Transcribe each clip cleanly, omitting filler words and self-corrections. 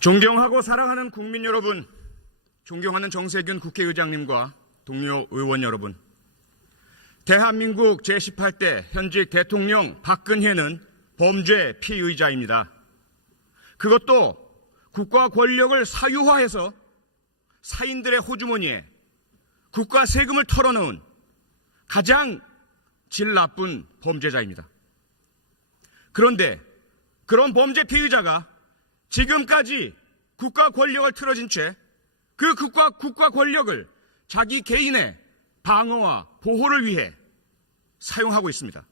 존경하고 사랑하는 국민 여러분, 존경하는 정세균 국회의장님과 동료 의원 여러분, 대한민국 제18대 현직 대통령 박근혜는 범죄 피의자입니다. 그것도 국가 권력을 사유화해서 사인들의 호주머니에 국가 세금을 털어넣은 가장 질 나쁜 범죄자입니다. 그런데 그런 범죄 피의자가 지금까지 국가 권력을 틀어진 채 그 국가 권력을 자기 개인의 방어와 보호를 위해 사용하고 있습니다.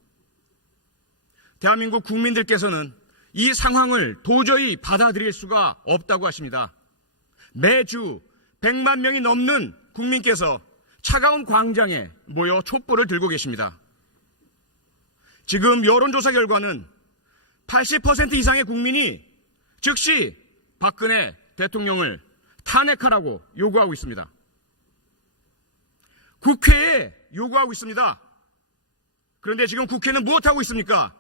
대한민국 국민들께서는 이 상황을 도저히 받아들일 수가 없다고 하십니다. 매주 100만 명이 넘는 국민께서 차가운 광장에 모여 촛불을 들고 계십니다. 지금 여론조사 결과는 80% 이상의 국민이 즉시 박근혜 대통령을 탄핵하라고 요구하고 있습니다. 국회에 요구하고 있습니다. 그런데 지금 국회는 무엇하고 있습니까?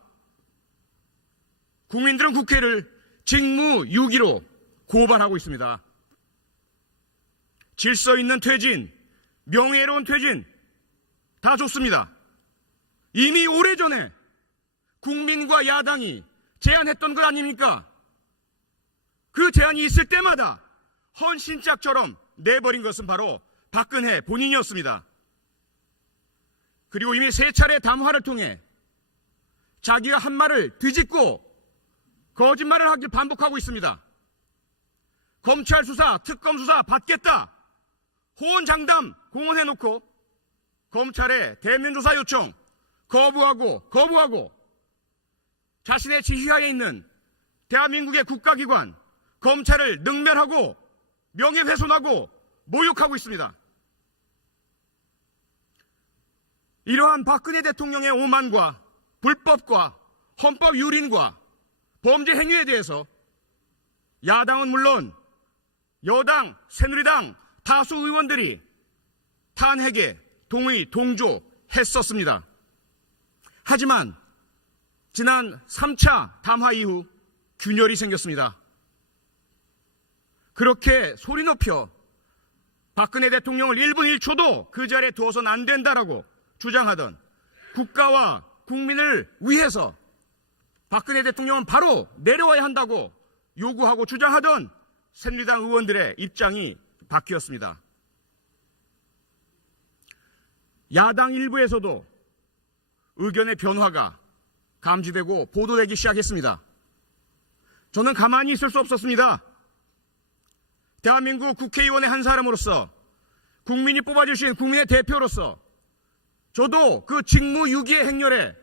국민들은 국회를 직무유기로 고발하고 있습니다. 질서 있는 퇴진, 명예로운 퇴진 다 좋습니다. 이미 오래전에 국민과 야당이 제안했던 것 아닙니까? 그 제안이 있을 때마다 헌신짝처럼 내버린 것은 바로 박근혜 본인이었습니다. 그리고 이미 3차례 담화를 통해 자기가 한 말을 뒤집고 거짓말을 하길 반복하고 있습니다. 검찰 수사, 특검 수사 받겠다. 호언장담 공언해놓고 검찰의 대면 조사 요청 거부하고 자신의 지휘하에 있는 대한민국의 국가기관 검찰을 능멸하고 명예훼손하고 모욕하고 있습니다. 이러한 박근혜 대통령의 오만과 불법과 헌법 유린과 범죄 행위에 대해서 야당은 물론 여당, 새누리당 다수 의원들이 탄핵에 동조했었습니다. 하지만 지난 3차 담화 이후 균열이 생겼습니다. 그렇게 소리 높여 박근혜 대통령을 1분 1초도 그 자리에 두어서는 안 된다라고 주장하던 국가와 국민을 위해서 박근혜 대통령은 바로 내려와야 한다고 요구하고 주장하던 새누리당 의원들의 입장이 바뀌었습니다. 야당 일부에서도 의견의 변화가 감지되고 보도되기 시작했습니다. 저는 가만히 있을 수 없었습니다. 대한민국 국회의원의 한 사람으로서 국민이 뽑아주신 국민의 대표로서 저도 그 직무유기의 행렬에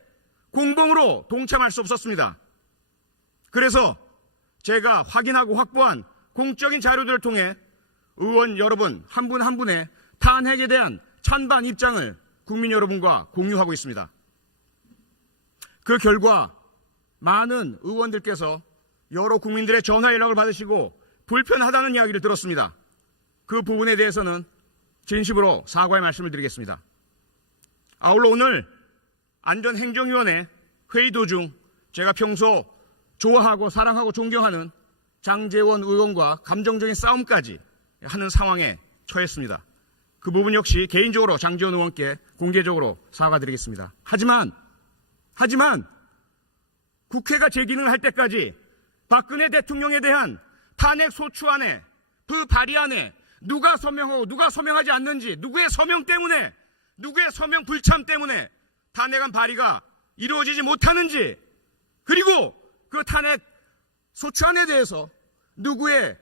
공범으로 동참할 수 없었습니다. 그래서 제가 확인하고 확보한 공적인 자료들을 통해 의원 여러분 한 분 한 분의 탄핵에 대한 찬반 입장을 국민 여러분과 공유하고 있습니다. 그 결과 많은 의원들께서 여러 국민들의 전화 연락을 받으시고 불편하다는 이야기를 들었습니다. 그 부분에 대해서는 진심으로 사과의 말씀을 드리겠습니다. 아울러 오늘 안전행정위원회 회의 도중 제가 평소 좋아하고 사랑하고 존경하는 장제원 의원과 감정적인 싸움까지 하는 상황에 처했습니다. 그 부분 역시 개인적으로 장제원 의원께 공개적으로 사과드리겠습니다. 하지만 국회가 제 기능을 할 때까지 박근혜 대통령에 대한 탄핵 소추안에 그 발의안에 누가 서명하고 누가 서명하지 않는지, 누구의 서명 때문에, 누구의 서명 불참 때문에 탄핵안 발의가 이루어지지 못하는지, 그리고 그 탄핵 소추안에 대해서 누구의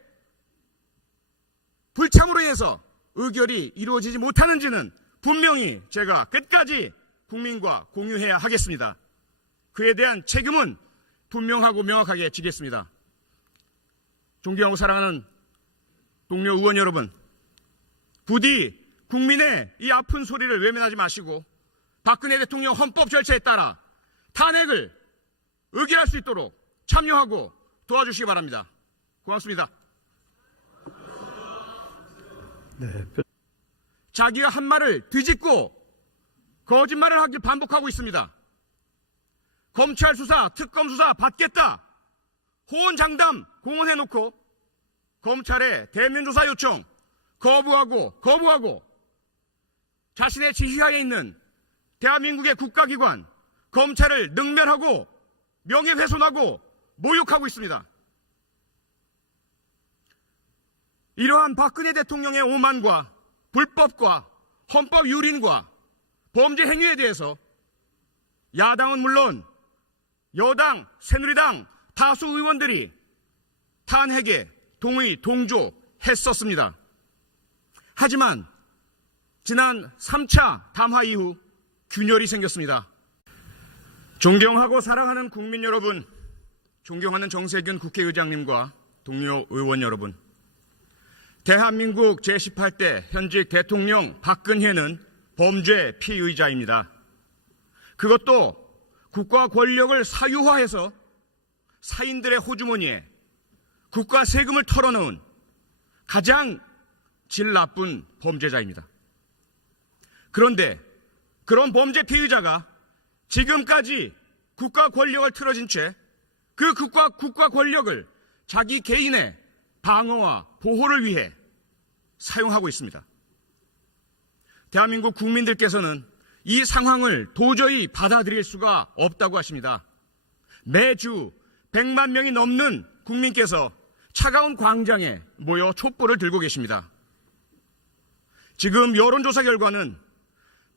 불참으로 인해서 의결이 이루어지지 못하는지는 분명히 제가 끝까지 국민과 공유해야 하겠습니다. 그에 대한 책임은 분명하고 명확하게 지겠습니다. 존경하고 사랑하는 동료 의원 여러분, 부디 국민의 이 아픈 소리를 외면하지 마시고 박근혜 대통령 헌법 절차에 따라 탄핵을 의결할 수 있도록 참여하고 도와주시기 바랍니다. 고맙습니다. 자기가 한 말을 뒤집고 거짓말을 하길 반복하고 있습니다. 검찰 수사, 특검 수사 받겠다. 호언장담 공언해놓고 검찰의 대면조사 요청 거부하고 자신의 지휘하에 있는 대한민국의 국가기관 검찰을 능멸하고 명예훼손하고 모욕하고 있습니다. 이러한 박근혜 대통령의 오만과 불법과 헌법 유린과 범죄 행위에 대해서 야당은 물론 여당, 새누리당 다수 의원들이 탄핵에 동조했었습니다. 하지만 지난 3차 담화 이후 균열이 생겼습니다. 존경하고 사랑하는 국민 여러분, 존경하는 정세균 국회의장님과 동료 의원 여러분, 대한민국 제18대 현직 대통령 박근혜는 범죄 피의자입니다. 그것도 국가 권력을 사유화해서 사인들의 호주머니에 국가 세금을 털어넣은 가장 질 나쁜 범죄자입니다. 그런데 그런 범죄 피의자가 지금까지 국가 권력을 틀어진 채 그 국가 권력을 자기 개인의 방어와 보호를 위해 사용하고 있습니다. 대한민국 국민들께서는 이 상황을 도저히 받아들일 수가 없다고 하십니다. 매주 100만 명이 넘는 국민께서 차가운 광장에 모여 촛불을 들고 계십니다. 지금 여론조사 결과는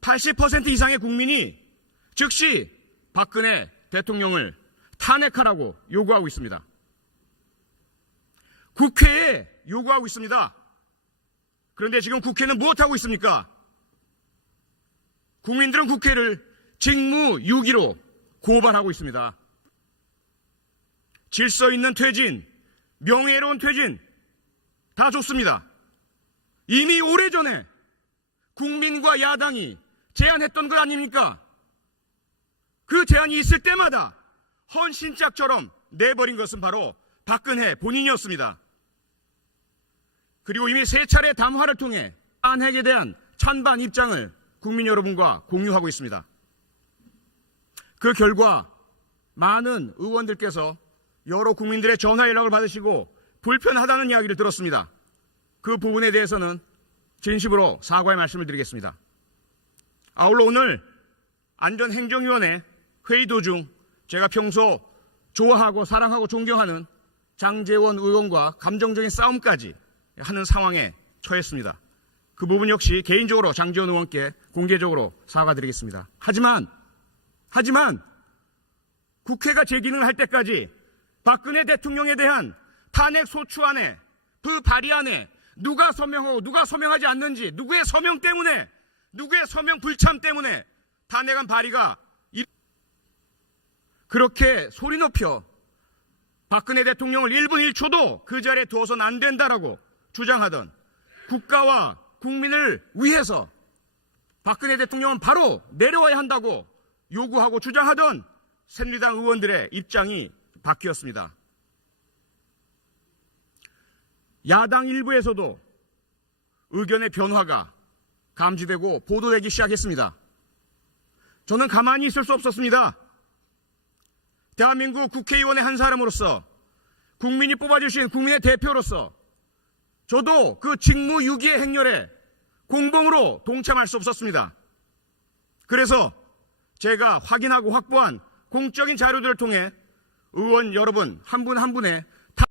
80% 이상의 국민이 즉시 박근혜 대통령을 탄핵하라고 요구하고 있습니다. 국회에 요구하고 있습니다. 그런데 지금 국회는 무엇하고 있습니까? 국민들은 국회를 직무유기로 고발하고 있습니다. 질서 있는 퇴진, 명예로운 퇴진 다 좋습니다. 이미 오래전에 국민과 야당이 제안했던 것 아닙니까? 그 제안이 있을 때마다 헌신짝처럼 내버린 것은 바로 박근혜 본인이었습니다. 그리고 이미 3차례 담화를 통해 탄핵에 대한 찬반 입장을 국민 여러분과 공유하고 있습니다. 그 결과 많은 의원들께서 여러 국민들의 전화 연락을 받으시고 불편하다는 이야기를 들었습니다. 그 부분에 대해서는 진심으로 사과의 말씀을 드리겠습니다. 아울러 오늘 안전행정위원회 회의 도중 제가 평소 좋아하고 사랑하고 존경하는 장제원 의원과 감정적인 싸움까지 하는 상황에 처했습니다. 그 부분 역시 개인적으로 장제원 의원께 공개적으로 사과드리겠습니다. 하지만 국회가 재기능을 할 때까지 박근혜 대통령에 대한 탄핵 소추안에 그 발의안에 누가 서명하고 누가 서명하지 않는지, 누구의 서명 때문에, 누구의 서명 불참 때문에 탄핵안 발의가 그렇게 소리 높여 박근혜 대통령을 1분 1초도 그 자리에 두어서는 안 된다라고 주장하던, 국가와 국민을 위해서 박근혜 대통령은 바로 내려와야 한다고 요구하고 주장하던 새누리당 의원들의 입장이 바뀌었습니다. 야당 일부에서도 의견의 변화가 감지되고 보도되기 시작했습니다. 저는 가만히 있을 수 없었습니다. 대한민국 국회의원의 한 사람으로서, 국민이 뽑아주신 국민의 대표로서 저도 그 직무유기의 행렬에 공범으로 동참할 수 없었습니다. 그래서 제가 확인하고 확보한 공적인 자료들을 통해 의원 여러분 한 분 한 분의